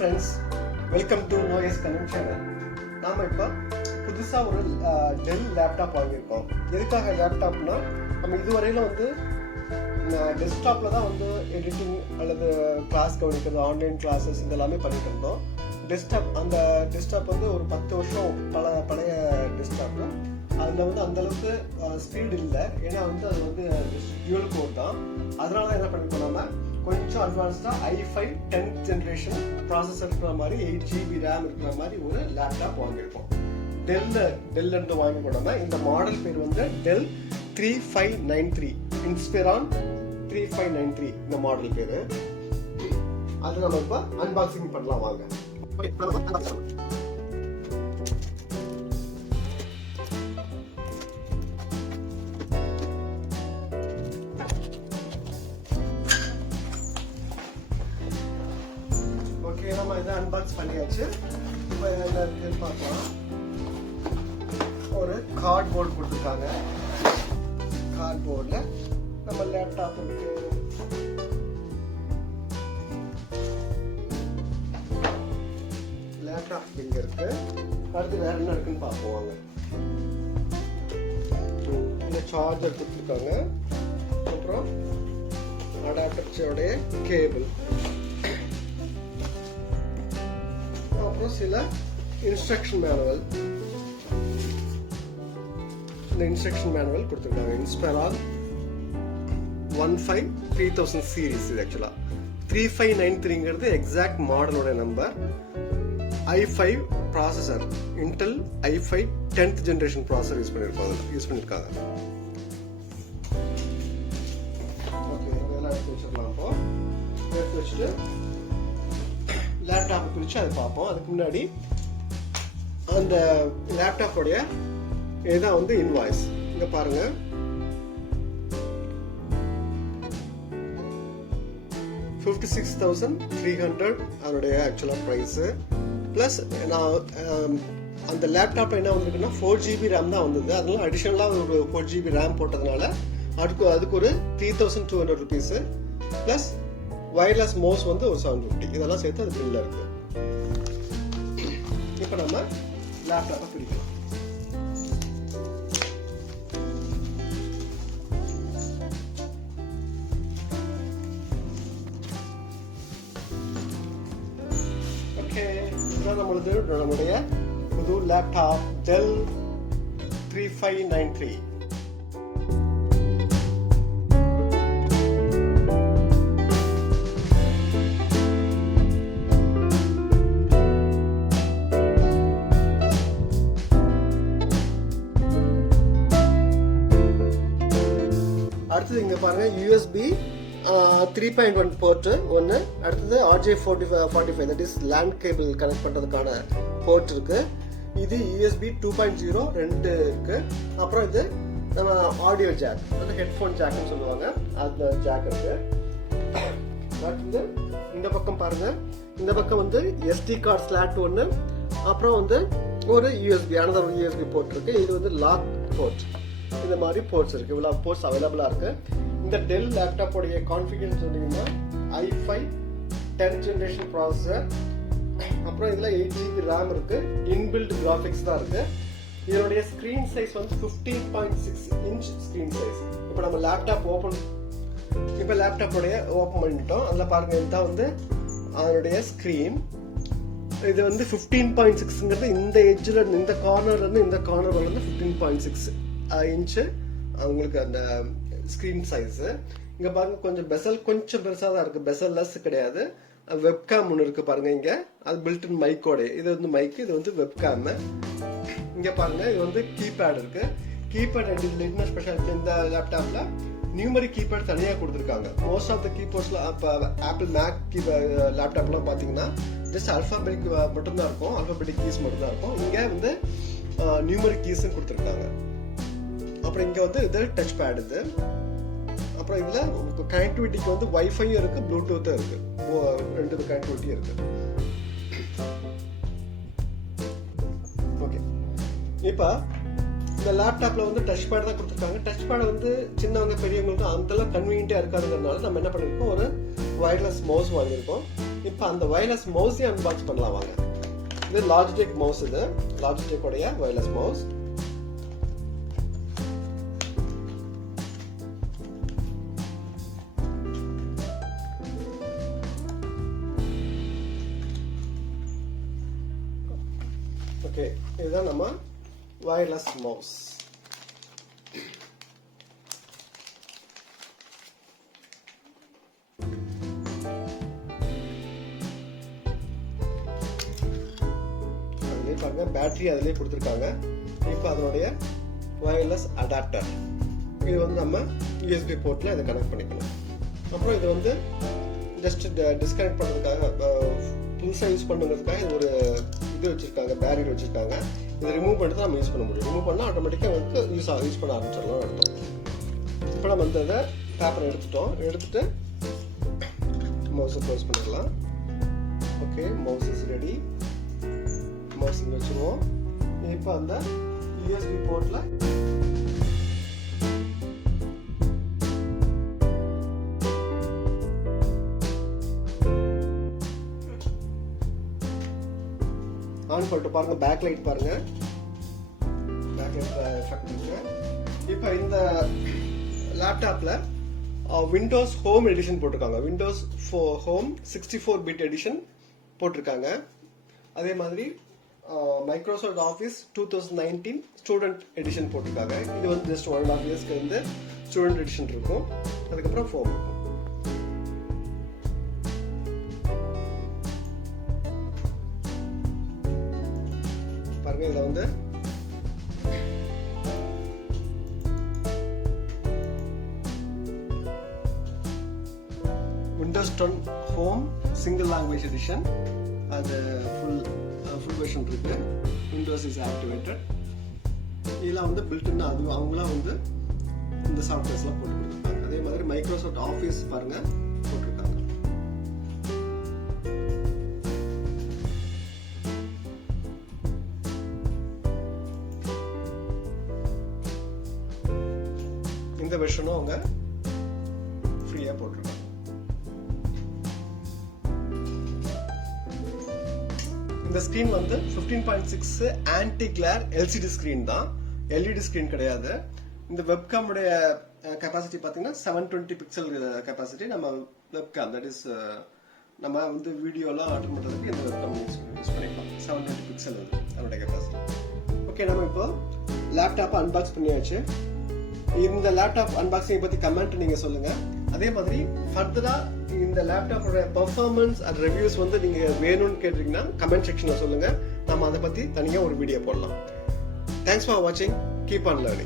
friends, welcome to Kannan channel. நாம இப்ப புதுசா ஒரு Dell லேப்டாப் வாங்கியிருக்கோம். எதுக்காக லேப்டாப்னா நம்ம இதுவரையில டெஸ்க்டாப்ல தான் எடிட்டிங் அல்லது கிளாஸ் கவனிக்கிறது, ஆன்லைன் கிளாஸஸ் இதெல்லாமே பண்ணிட்டு இருந்தோம். அந்த டெஸ்க்டாப் ஒரு 10 வருஷம் பழைய டெஸ்க்டாப். அதில் அந்த அளவுக்கு ஸ்பீடு இல்லை, ஏன்னா அது டியூவல் கோர் தான். அதனால தான் என்ன பண்ணிருக்கோம், நம்ம கொஞ்சம் அட்வான்ஸ்டாக i5 10th ஜென்ரேஷன் ப்ராசஸர் இருக்கிற மாதிரி 8 GB ரேம் இருக்கிற மாதிரி ஒரு லேப்டாப் வாங்கியிருக்கோம். டெல்ல இருந்து வாங்கிக்கோ. நம்ம இந்த மாடல் பேர் Dell 3593 INSPIRON 3593 இந்த மாடல் பேர். அது நம்ம இப்போ அன்பாக்சிங் பண்ணலாம் வாங்க. ஓகே, நம்ம இதை அன்பாக்ஸ் பண்ணியாச்சு. இப்போ என்ன இருக்குன்னு பார்க்கலாம். ஒரு கார்ட்போர்டு கொடுத்துருக்காங்க. கார்ட்போர்டில் நம்ம லேப்டாப் இருக்கு. லேப்டாப் இங்க இருக்கு. அடுத்து வேற என்ன இருக்குன்னு பார்ப்போம் வாங்க. இந்த சார்ஜர் கொடுத்துருக்காங்க, அப்புறம் அடாப்டரோடைய கேபிள், அப்புறம் சில இன்ஸ்ட்ரக்ஷன் மேனுவல். இந்த இன்ஸ்ட்ரக்ஷன் மேனுவல் கொடுத்துருக்காங்க. INSPIRON 15 3000 series. இது ஆக்சுவலா 3593ங்கிறது எக்ஸாக்ட் மாடலோட number. i5 processor, Intel i5 10th generation processor use பண்ணியிருக்காங்க. ஓகே, இதெல்லாம் எடுத்து வச்சிடலாம். இப்போ எடுத்து வச்சுட்டு லேப்டாப் பிரித்து அதை பார்ப்போம். அதுக்கு முன்னாடி அந்த லேப்டாப்போடைய இதுதான் இன்வாய்ஸ். இங்க பாருங்க, $56,300 அதனுடைய ஆக்சுவலா பிரைஸ். பிளஸ் நான் அந்த லேப்டாப் என்ன வந்திருக்குன்னா 4 GB ரேம் தான் வந்தது. அதனால அடிஷனலாக ஒரு 4 GB ரேம் போட்டதுனால அதுக்கு ஒரு 3,200 rupees. பிளஸ் வயர்லெஸ் மவுஸ் ஒரு 750. இதெல்லாம் சேர்த்து அது பில்ல இருக்கு. இப்போ நம்ம லேப்டாப்பை பிரிக்கலாம். ஓகே, இதுதான் நம்மளுடைய புது லேப்டாப் Dell 3593. அடுத்தது இங்க பாருங்க, USB 3.1 போர்ட் ஒன்று. அடுத்தது RJ45 that is land cable connect பண்றதுக்கான போர்ட் இருக்கு. இது USB 2.0 2 இருக்கு. அப்புறம் இது நம்ம ஆடியோ ஜாக், ஹெட்ஃபோன் ஜாக்னு சொல்லுவாங்க, அந்த ஜாக் இருக்கு. அடுத்தது இந்த பக்கம் பாருங்க, இந்த பக்கம் SD கார்டு ஸ்லாட் ஒன்று, அப்புறம் ஒரு USB another USB போர்ட் இருக்கு. இது லாக் போர்ட். இந்த மாதிரி போர்ட்ஸ் இருக்கு. இவ்வளோ போர்ட்ஸ் அவைலபிளா இருக்கு. இந்த டெல் லேப்டாப்போடைய கான்ஃபிகரேஷன் சொன்னீங்கன்னா i5 10th ஜென்ரேஷன் ப்ராசஸர், அப்புறம் இதில் 8 GB ரேம் இருக்கு. இன்பில்ட் கிராஃபிக்ஸ் தான் இருக்கு. இதனுடைய screen size 15.6 inch screen size. இப்போ நம்ம லேப்டாப்போடைய ஓப்பன் பண்ணிட்டோம். அதில் பாருங்க, இதுதான் அதனுடைய ஸ்க்ரீன். இது 15.6ங்கிறது இந்த எட்ஜில் இந்த கார்னர்ல இருந்து இந்த கார்னர் வரல 15.6 இன்ச்சு உங்களுக்கு அந்த ஸ்க்ரீன் சைஸ். இங்க பாருங்க, கொஞ்சம் பெசல் கொஞ்சம் பெருசா தான் இருக்கு. பெசல் லெஸ் கிடையாது. வெப்கேம் ஒன்று இருக்கு பாருங்க இங்க. அது பில்டின் மைக்கோட. இது மைக், இது வெப்கேம். இங்க பாருங்க, இது கீபேட் இருக்கு. கீபேட் இதுல என்ன ஸ்பெஷாலிட்டி, இந்த லேப்டாப்ல நியூமரிக் கீபேட் தனியாக கொடுத்துருக்காங்க. மோஸ்ட் ஆஃப் த கீபோர்ட்ஸ்ல இப்போ ஆப்பிள் மேக் லேப்டாப்லாம் பார்த்தீங்கன்னா ஜஸ்ட் அல்ஃபாபெட்டிக் மட்டும்தான் இருக்கும், அல்ஃபாபெட்டிக் கீஸ் மட்டும்தான் இருக்கும். இங்கே நியூமரிக் கீஸும் கொடுத்துருக்காங்க. அப்புறம் இங்கே இது டச் பேட். இது அப்புறம் இதில் கனெக்டிவிட்டிக்கு வைஃபையும் இருக்கு, ப்ளூடூத்தும் இருக்கு. ரெண்டு கனெக்டிவிட்டியும் இருக்கு. ஓகே, இப்போ இந்த லேப்டாப்ல டச் பேட் தான் கொடுத்துருக்காங்க. டச் பேட் சின்னவங்க பெரியவங்களுக்கு அந்த அளவுக்கு கன்வீனியன்ட்டா இருக்காதுங்கிறதுனால நம்ம என்ன பண்ணிருக்கோம், ஒரு வயர்லெஸ் மவுஸ் வாங்கியிருக்கோம். இப்போ அந்த வயர்லெஸ் மவுஸையும் அன்பாக்ஸ் பண்ணலாம் வாங்க. இது லாஜிடெக் மவுஸ், இது லாஜிடெக் உடைய வயர்லெஸ் மவுஸ். ஓகே, இதுதான் நம்ம வயர்லெஸ் மவுஸ். பேட்டரி அதிலே கொடுத்துருக்காங்க. இப்போ அதனுடைய வயர்லெஸ் அடாப்டர், இது வந்து நம்ம யூஎஸ்பி போர்ட்டில் இதை கனெக்ட் பண்ணிக்கணும். அப்புறம் இது வந்து ஜஸ்ட் டிஸ்கனெக்ட் பண்ணுறதுக்காக, புதுசாக யூஸ் பண்ணுறதுக்காக இது ஒரு இது வச்சுருக்காங்க, பேரியர் வச்சுருக்காங்க. இதை ரிமூவ் பண்ணிட்டு நம்ம யூஸ் பண்ண முடியும். ரிமூவ் பண்ணால் ஆட்டோமேட்டிக்காக வந்து யூஸ் பண்ண ஆரம்பிச்சிடலாம் அர்த்தம். இப்போ நம்ம வந்து அதை பேப்பரை எடுத்துட்டு மவுஸை க்ளோஸ் பண்ணிடலாம். Okay, mouse is ready. Mouse இங்கே வச்சுருவோம். இப்போ அந்த யூஎஸ்பி போர்ட்டில் ஆன் பண்ணிட்டு பாருங்க. பேக் லைட் பாருங்க, பேக் லைட் எஃபெக்ட் இருக்கு. இப்போ இந்த லேப்டாப்ல விண்டோஸ் ஹோம் எடிஷன் போட்டிருக்காங்க. விண்டோஸ் ஹோம் 64 பிட் எடிஷன் போட்டிருக்காங்க. அதே மாதிரி மைக்ரோசாஃப்ட் ஆஃபீஸ் 2019 ஸ்டூடெண்ட் எடிஷன் போட்டிருக்காங்க. இது வந்து ஜஸ்ட் 1.5 இயர்ஸ்க்கு வந்து ஸ்டூடெண்ட் எடிஷன் இருக்கும். அதுக்கப்புறம் ஃபோம் இருக்கும். பாருங்க, இதில் வந்து Windows 10 home single language edition, அது ஃபுல் வெர்ஷன் இருக்கு. Windows is activated. இதெல்லாம் வந்து பில்ட்இன், அது அவங்களாம் வந்து இந்த சாஃப்ட்வேர்ஸ்லாம் போட்டு கொடுத்துருக்காங்க. அதே மாதிரி மைக்ரோசாஃப்ட் ஆஃபீஸ் பாருங்க போட்டிருக்காங்க. இந்த வெர்ஷனும் அவங்க ஃப்ரீயா போட்டிருக்காங்க. இந்த ஸ்கிரீன் வந்து 15.6 ஆன்டி கிளேர் எல்சிடி ஸ்கிரீன் தான், எல்இடி ஸ்கிரீன் கிடையாது. இந்த வெப்காம் உடைய கெப்பாசிட்டி பார்த்தீங்கன்னா 720 பிக்சல் கெப்பாசிட்டி. நம்ம வெப்காம், தட் இஸ் நம்ம வந்து வீடியோலாம் அட்டெண்ட் பண்ணுறதுக்கு இந்த வெப்காம் யூஸ் பண்ணிக்கலாம். 720 பிக்சல் அதோட கெப்பாசிட்டி. ஓகே, நம்ம இப்போ லேப்டாப்பை அன்பாக்ஸ் பண்ணியாச்சு. இந்த லேப்டாப் அன்பாக்சிங் பற்றி கமெண்ட் நீங்கள் சொல்லுங்கள். அதே மாதிரி ஃபர்தராக இந்த லேப்டாப்போட பெர்ஃபார்மன்ஸ் அண்ட் ரிவ்யூஸ் வந்து நீங்கள் வேணும்னு கேட்டிங்கன்னா கமெண்ட் செக்ஷனில் சொல்லுங்கள். நம்ம அதை பற்றி தனியாக ஒரு வீடியோ போடலாம். தேங்க்ஸ் ஃபார் வாட்சிங். Keep on learning.